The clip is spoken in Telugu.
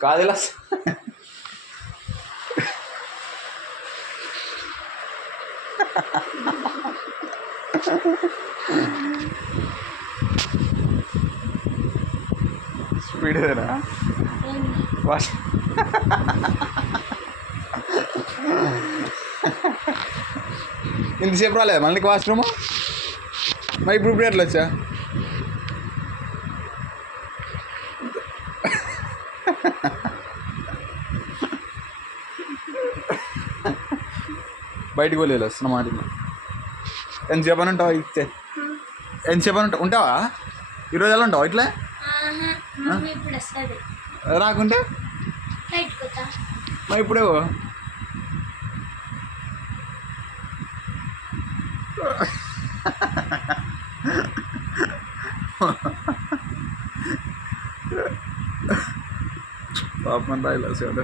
కాదు ఇలా స్పీడ్ ఏదైనా వాష్ ఇంతసేపు రాలేదు మళ్ళీ వాష్రూమ్ మరి ఇప్పుడు ఎట్లా వచ్చా బయటికి వెళ్ళి వస్తున్నా మాట ఎంతసేపు అని ఉంటావా ఇచ్చే ఎంతసేపు అని ఉంటావా ఈరోజు ఎలా ఉంటావు ఇట్లా రాకుంటే మరి ఇప్పుడు పాపం రాయలా సార్